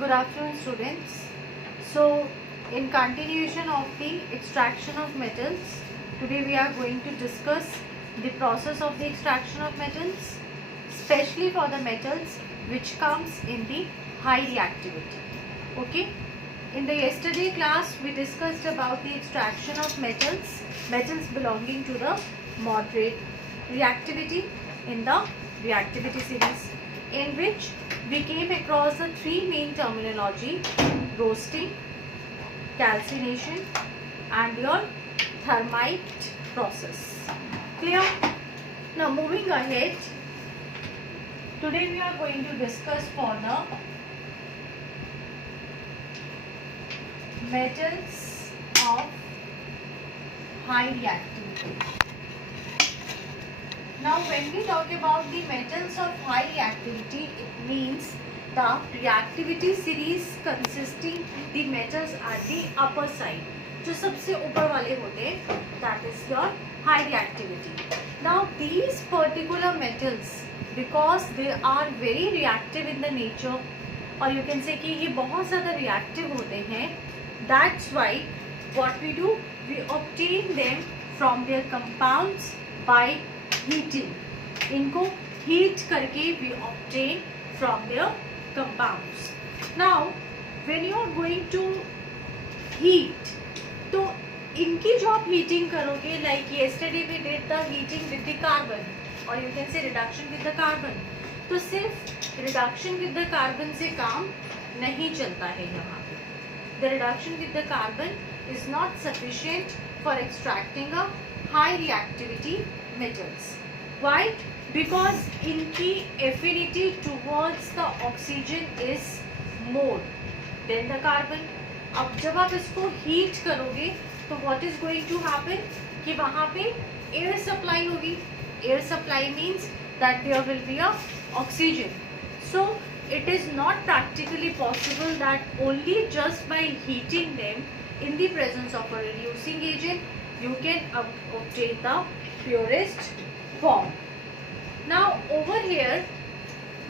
Good afternoon, students. So, in continuation of the extraction of metals, today we are going to discuss the process of the extraction of metals, especially for the metals which comes in the high reactivity. Okay. In the yesterday class, we discussed about the extraction of metals belonging to the moderate reactivity in the reactivity series, in which we came across the three main terminology: roasting, calcination, and your thermite process. Clear? Now moving ahead, today we are going to discuss for the metals of high reactivity. Now when we talk about the metals of high reactivity, it means the reactivity series consisting the metals at the upper side, जो सबसे ऊपर वाले होते हैं, that is your high reactivity. Now these particular metals, because they are very reactive in the nature, और you can say कि ये बहुत ज़्यादा reactive होते हैं, that's why what we do, we obtain them from their compounds by heating. इनको heat करके we obtain from their compounds. Now when you are going to heat, तो इनकी जो आप heating करोगे, like yesterday we did the heating with the carbon, or you can say reduction with the carbon, तो सिर्फ reduction with the carbon से काम नहीं चलता है यहाँ पे. The reduction with the carbon is not sufficient for extracting a high reactivity metals. Why? Because इनकी affinity towards the oxygen is more than the carbon. अब जब आप इसको heat करोगे तो what is going to happen कि वहाँ पे air supply होगी. Air supply means that there will be a oxygen. So it is not practically possible that only just by heating them in the presence of a reducing agent you can obtain the purest form. Now over here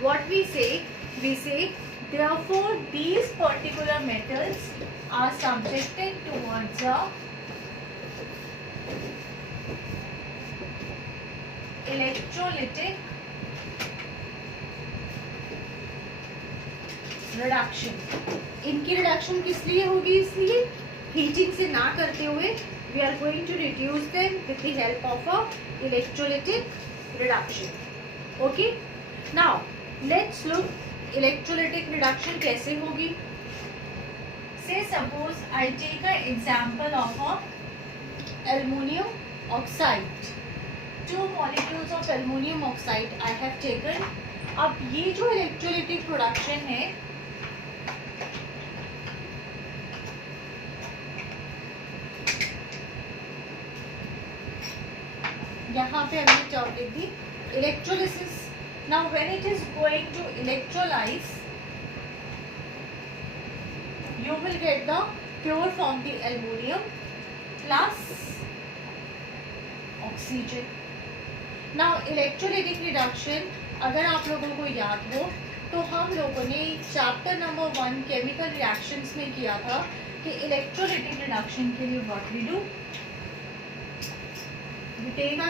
what we say therefore these particular metals are subjected towards a electrolytic reduction. इनकी reduction किस लिए होगी? इसलिए heating से ना करते हुए we are going to reduce them with the help of a electrolytic reduction. Okay, now let's look electrolytic reduction कैसे होगी. Say suppose I take a example of a aluminium oxide. 2 molecules of aluminum oxide I have taken. अब ये जो electrolytic production है, यहाँ पे हमने term लिख दी electrolysis. Now when it is going to electrolyze you will get the pure from the aluminum plus oxygen. Now electrolytic reduction अगर आप लोगों को याद हो तो हम लोगों ने चैप्टर नंबर 1 केमिकल रिएक्शंस में किया था कि इलेक्ट्रोलाइटिक रिडक्शन के लिए what we do, we take a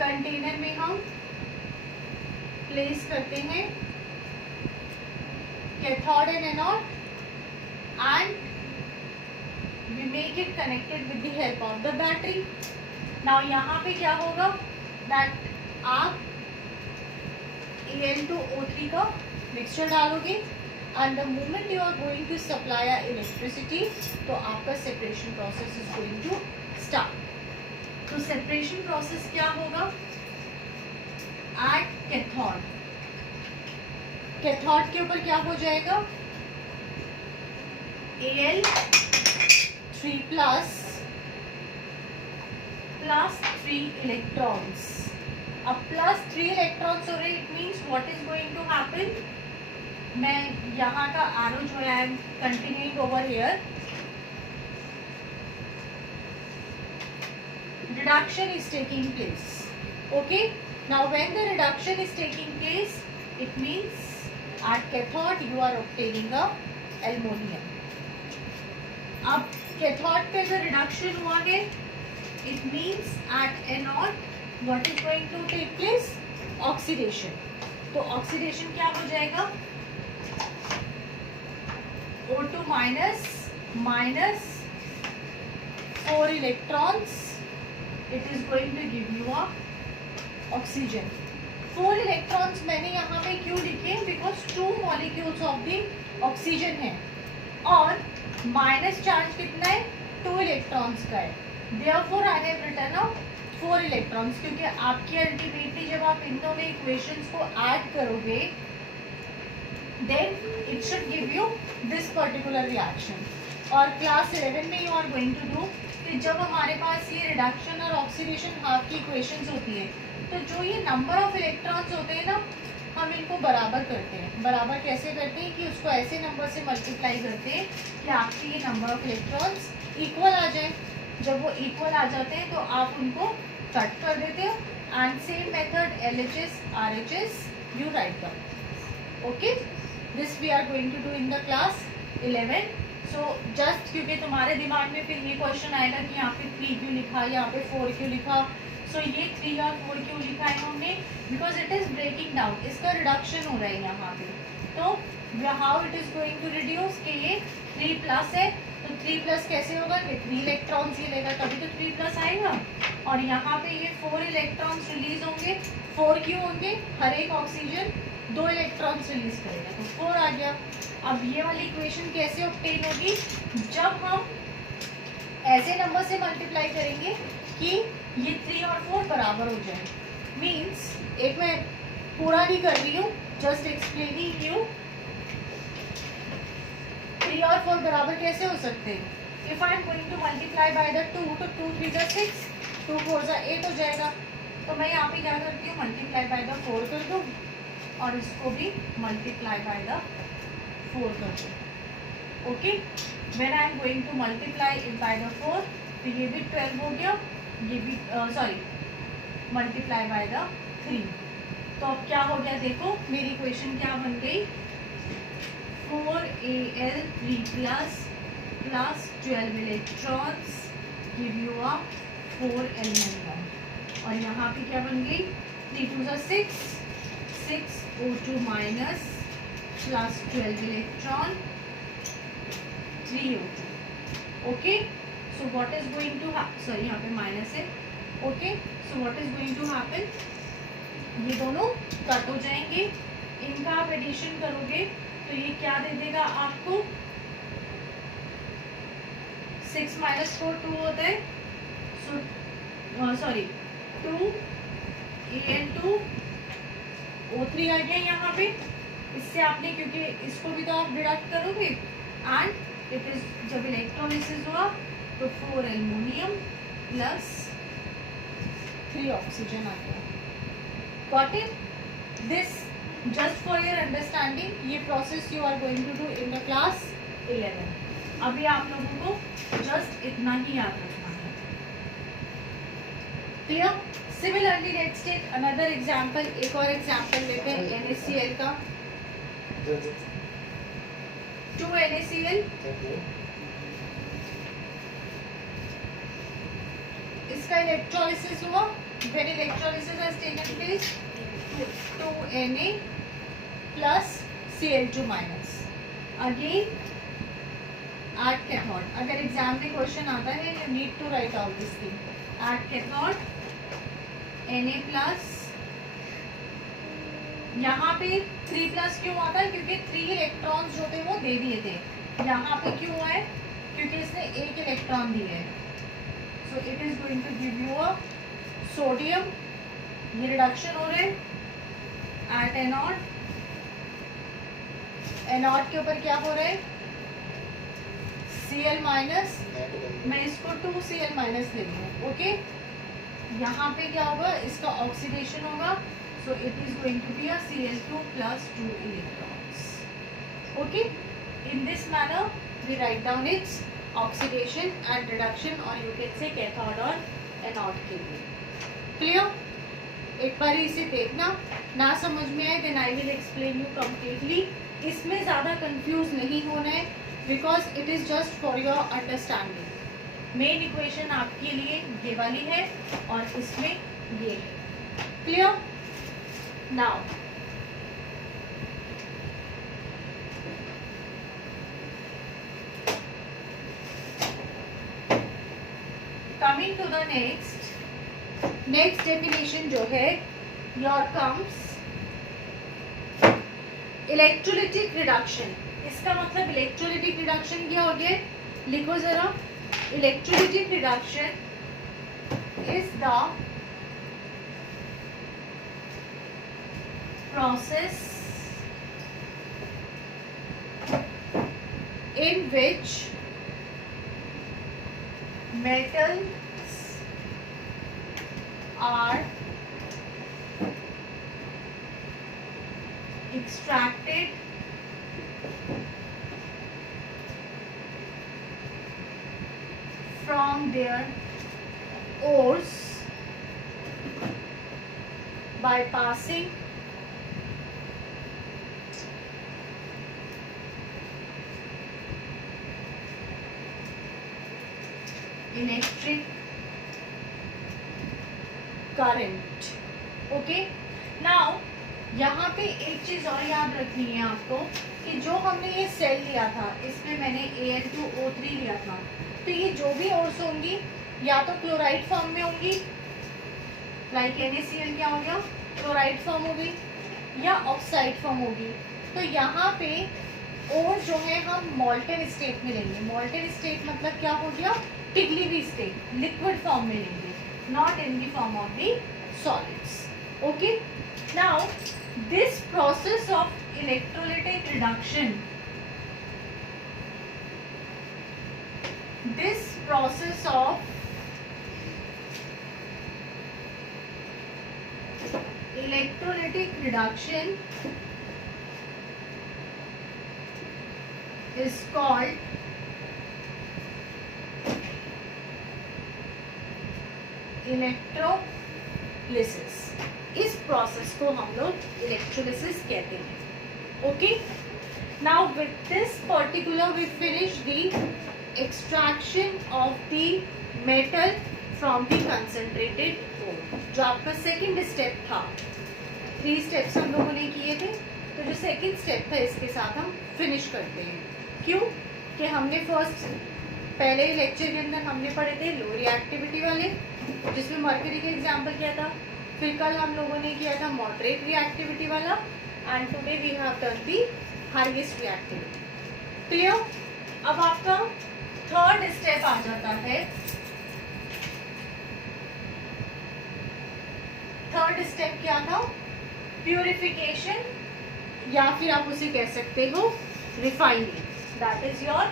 container में हम प्लेस करते हैं cathode and anode and we make it connected with the help of the battery. Now यहाँ पे क्या होगा, that आप Al2O3 का मिक्सचर डालोगे and the moment you are going to supply electricity तो आपका separation process is going to start. तो separation process क्या होगा, at cathode, कैथोड के ऊपर क्या हो जाएगा, Al3 plus 3 electrons. अब plus 3 electrons हो रहे, it means what is going to happen, मैं यहाँ का arrow जो है I am continuing over here, reduction is taking place. Okay, now when the reduction is taking place, it means At cathode you are obtaining the aluminum. अब cathode पे अगर reduction हुआ है, it means at anode what is going to take place? Oxidation. तो oxidation क्या हो जाएगा? O2 minus 4 electrons, it is going to give you a oxygen. 4 electrons मैंने यहाँ पे क्यों लिखे? Because 2 molecules of the oxygen है और माइनस चार्ज कितना है? 2 इलेक्ट्रॉन्स का है. Therefore I have written out 4 electrons, क्योंकि आपकी अल्टीमेटली जब आप इन दोनों इक्वेशंस को ऐड करोगे then it should give you this particular reaction. और क्लास 11 में you are going to do कि जब हमारे पास ये रिडक्शन और ऑक्सीडेशन हाफ की इक्वेशंस होती है, तो जो ये नंबर ऑफ इलेक्ट्रॉन्स होते हैं ना, हम इनको बराबर करते हैं. बराबर कैसे करते हैं? कि उसको ऐसे नंबर से मल्टीप्लाई करते हैं कि आपके ये नंबर ऑफ इलेक्ट्रॉन्स इक्वल आ जाए. जब वो इक्वल आ जाते हैं तो आप उनको कट कर देते हो. And same method LHS RHS you write down. Okay, this we are going to do in the class 11. So just क्योंकि तुम्हारे दिमाग में फिर ये क्वेश्चन आएगा कि यहाँ पे 3 क्यों लिखा, यहाँ पे 4 क्यों लिखा. सो ये 3 और 4 क्यों लिखा है हमने? Because it is breaking down, इसका रिडक्शन हो रहा है यहाँ पे. तो how it is going to reduce कि ये 3 प्लस है, तो 3 प्लस कैसे होगा कि 3 इलेक्ट्रॉन्स ये लेगा तभी तो 3 प्लस आएगा. और यहाँ पे ये 4 इलेक्ट्रॉन्स रिलीज होंगे. 4 क्यों होंगे? हर एक ऑक्सीजन 2 इलेक्ट्रॉन्स रिलीज करेगा, तो 4 आ गया. अब ये वाली इक्वेशन कैसे ऑब्टेन होगी? जब हम ऐसे नंबर से मल्टीप्लाई करेंगे कि ये 3 और 4 बराबर हो जाए. मीन्स एक मैं पूरा नहीं कर रही हूँ, जस्ट एक्सप्लेनिंग यू. 3 और 4 बराबर कैसे हो सकते हैं? If I am going to multiply by the 2, तो 2 3 जा 6, 2 4 जा 8 हो जाएगा. तो मैं यहाँ पे क्या करती हूँ? मल्टीप्लाई बाय द 4 कर दूँ और इसको भी मल्टीप्लाई बाय द 4 कर दूँ. Okay, when I am going to multiply it by the 4, तो ये भी 12 हो गया, ये भी सॉरी मल्टीप्लाई बाय द 3. तो अब क्या हो गया? देखो मेरी इक्वेशन क्या बन गई? 4Al3 plus 12 electrons give you a 4 aluminium. और यहाँ पे क्या बन गई? 3 2 जा 6, 6O2 minus plus 12 electron 3O2. Okay, so what is going to happen? Sorry, यहाँ पे माइनस है. Okay, so what is going to happen? ये दोनों कट हो जाएंगे. इनका आप एडिशन करोगे तो ये क्या दे देगा आपको? 6 minus 4 2 होता है. So सॉरी 2 Al2 O3 आ गया यहाँ पे. इससे आपने, क्योंकि इसको भी तो आप डिडक्ट करोगे, एंड इट इज जब इलेक्ट्रोलिसिस हुआ तो 4 एल्युमिनियम प्लस 3 ऑक्सीजन आ गया. Got it? This just for your understanding. ये process you are going to do in the class 11. अभी आप लोगों को जस्ट इतना ही याद रखना है. Clear? Similarly let's take another example. एक और एग्जांपल लेते हैं NaCl का. 2 NaCl. इसका इलेक्ट्रोलिसिस हुआ. When electrolysis has taken place, 2Na plus Cl2 minus. Again at cathode. अगर एग्जाम में क्वेश्चन आता है, you need to write out this thing. At cathode Na plus, यहाँ पे 3 प्लस क्यों आता है? क्योंकि 3 इलेक्ट्रॉन्स जो थे वो दे दिए थे. यहाँ पे क्यों हुआ है? क्योंकि इसने 1 इलेक्ट्रॉन दिए है. So it is going to give you a sodium. ये रिडक्शन हो रहा है एट एनोड. एनोड के ऊपर क्या हो रहा है? Cl minus. मैं इसको 2Cl माइनस ले रही हूँ. ओके, यहाँ पे क्या होगा? इसका ऑक्सीडेशन होगा. So it is going to be a Cl2 plus 2 electrons. Okay, in this manner we write down its oxidation and reduction, or you can say cathode or anode के लिए. Clear? एक बार इसे देखना, ना समझ में आए then I will explain you completely. इसमें ज़्यादा कंफ्यूज नहीं होना है because it is just for your understanding. Main equation आपके लिए ये वाली है और इसमें ये है. Clear? Now coming to the next definition जो है योर कम्स इलेक्ट्रोलिटिक रिडक्शन. इसका मतलब इलेक्ट्रोलिटिक रिडक्शन क्या हो गया? लिखो जरा. Electrolytic reduction is the process in which metals are extracted from their ores by passing electric current. Okay, now यहाँ पे एक चीज और याद रखनी है आपको कि जो हमने ये सेल लिया था इसमें मैंने Al2O3 लिया था, तो ये जो भी ओर्स होंगी या तो क्लोराइड फॉर्म में होंगी, लाइक NaCl क्या हो गया, क्लोराइड फॉर्म होगी, या ऑक्साइड फॉर्म होगी. तो यहाँ पे और जो है हम मॉल्टन स्टेट में लेंगे. मॉल्टन स्टेट मतलब क्या हो गया? पिघली हुई स्टेट, लिक्विड फॉर्म में लेंगे, not in the form of the solids. Okay, now this process of electrolytic reduction, this process of electrolytic reduction is called electrolysis. इस प्रोसेस को हम लोग इलेक्ट्रोलिसिस कहते हैं. Okay, now with this particular we finish the extraction of the metal from the concentrated ore. जो आपका second step था, 3 steps हम लोगों ने किए थे, तो जो सेकेंड स्टेप था इसके साथ हम फिनिश करते हैं. क्यों कि हमने पहले लेक्चर के अंदर हमने पढ़े थे लो रिएक्टिविटी वाले, जिसमें मर्क्यूरी का एग्जांपल किया था. फिर कल हम लोगों ने किया था मॉडरेट रिएक्टिविटी वाला, and today we have done the highest reactivity. Clear? अब आपका थर्ड स्टेप आ जाता है. थर्ड स्टेप क्या था? प्यूरिफिकेशन, या फिर आप उसे कह सकते हो refining. That is your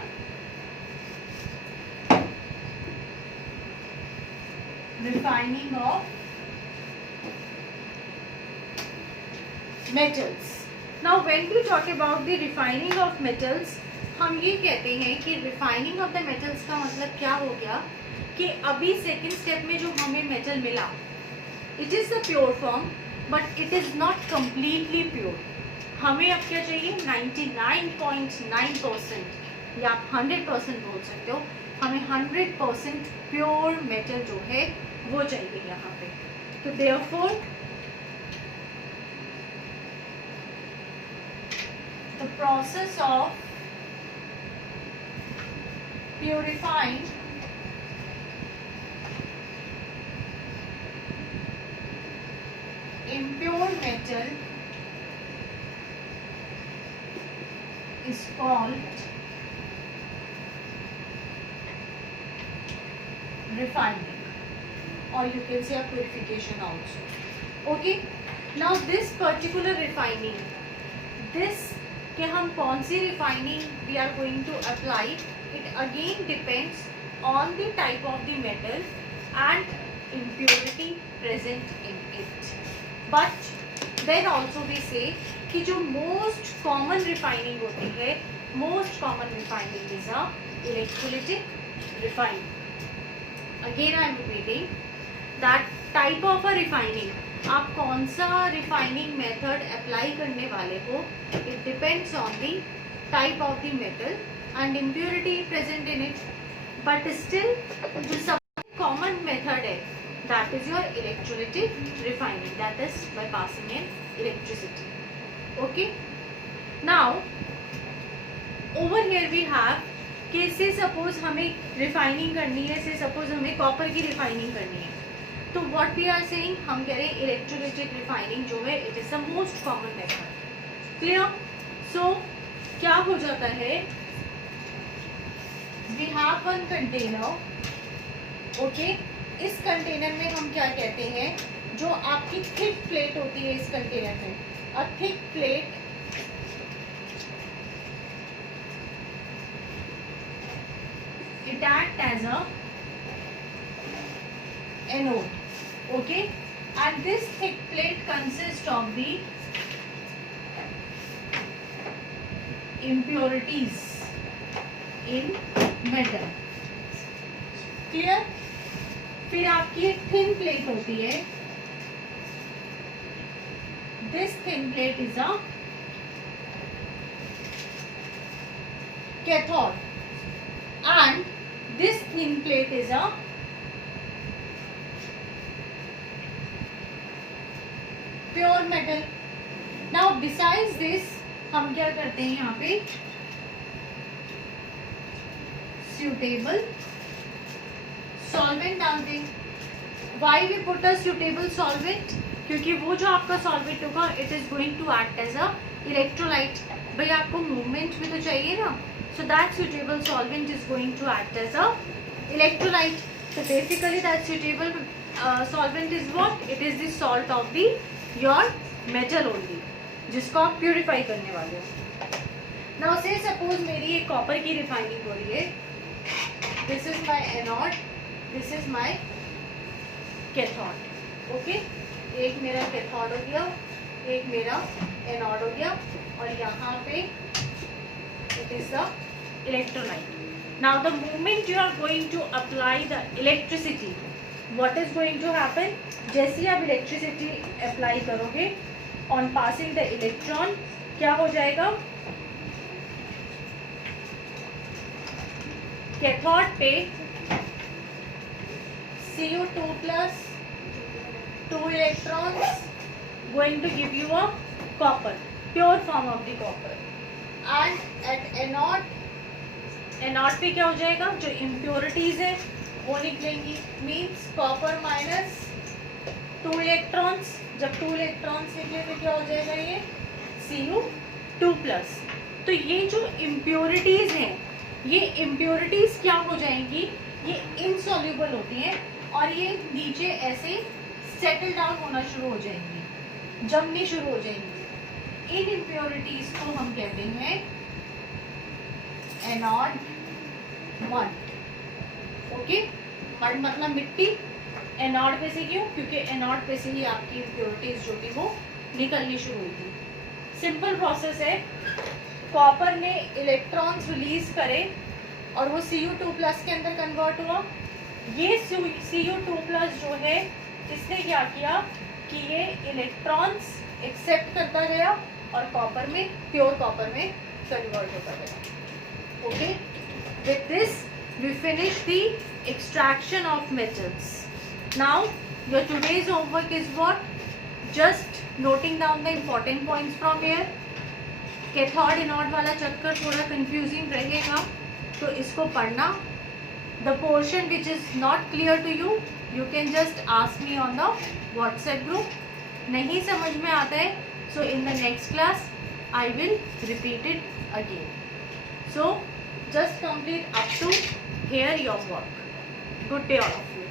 refining of metals. Now when we talk about the refining of metals, हम ये कहते हैं कि refining of the metals का मतलब क्या हो गया कि अभी सेकेंड स्टेप में जो हमें मेटल मिला, it is the pure form but it is not completely pure. हमें अब क्या चाहिए? 99.9% या आप 100% बोल सकते हो. हमें 100% प्योर मेटल जो है वो चाहिए यहाँ पे. तो therefore the process of purifying impure metal is called refining, or you can say a purification also. Okay, now this particular refining, this कि हम कौन सी refining we are going to apply, it again depends on the type of the metal and impurity present in it. But then also we say कि जो most common refining होती है, most common refining is a electrolytic refining. Again I am repeating, that type of a refining, आप कौन सा refining method apply करने वाले हो, it depends on the type of the metal and impurity present in it, but still जो सब common method है that is your electrolytic refining, that is by passing in electricity. Okay, now over here we have कि say suppose हमें refining करनी है, से suppose हमें copper की रिफाइनिंग करनी है, तो व्हाट वी आर सेइंग, हम कह रहे हैं इलेक्ट्रोलिटिक रिफाइनिंग जो है it is the most common method. Clear? So क्या हो जाता है, we have one container. Okay, इस कंटेनर में हम क्या कहते हैं, जो आपकी थिक प्लेट होती है इस कंटेनर में, a thick plate it act as a anode. Okay, and this thick plate consists of the impurities in metal. Clear? फिर आपकी एक थिन प्लेट होती है, this thin plate is a cathode and this thin plate is a pure metal. Now besides this हम क्या करते हैं यहाँ पे, suitable solvent डालते हैं. Why we put a suitable solvent? क्योंकि वो जो आपका solvent होगा it is going to act as a electrolyte. भाई आपको movement भी तो चाहिए ना, so that suitable solvent is going to act as a electrolyte. So basically that suitable solvent is what? It is the salt of the your metal only, जिसको आप purify करने वाले हो. Now say suppose मेरी एक copper की refining हो रही है, this is my anode, this is my cathode. Okay, एक मेरा cathode हो गया, एक मेरा anode हो गया, और यहाँ पे it is the electrolyte. Now the moment you are going to apply the electricity, what is going to happen? जैसे आप electricity apply करोगे on passing the electron, क्या हो जाएगा, कैथोड पे Cu2 plus 2 electrons going to give you a copper, pure form of the copper. And at anode, anode पे क्या हो जाएगा, जो impurities है वो निकलेंगी, means copper minus 2 electrons. जब 2 electrons निकले तो क्या हो जाएगा, ये Cu2 plus. तो ये जो impurities हैं, ये impurities क्या हो जाएंगी, ये insoluble होती हैं और ये नीचे ऐसे settle down होना शुरू हो जाएंगी, जमनी शुरू हो जाएंगी. इन impurities को हम कहते हैं एनोड 1. ओके, मड मतलब मिट्टी, एनोड पे से क्यों, क्योंकि एनोड पे से ही आपकी इम्प्योरिटीज जो थी वो निकलनी शुरू हुई थी. सिंपल प्रोसेस है, कॉपर ने इलेक्ट्रॉन्स रिलीज करे और वो Cu2 प्लस के अंदर कन्वर्ट हुआ. ये Cu2 प्लस जो है इसने क्या किया कि ये इलेक्ट्रॉन्स एक्सेप्ट करता गया और कॉपर में, प्योर कॉपर में कन्वर्ट होता गया. Okay, with this we finish the extraction of metals. Now your today's homework is what? Just noting down the important points from here. Cathode anode वाला चक्कर थोड़ा कंफ्यूजिंग रहेगा तो इसको पढ़ना. The portion which is not clear to you, you can just ask me on the WhatsApp group. नहीं समझ में आता है, so in the next class I will repeat it again. So just complete up to here your work. Good day all of you.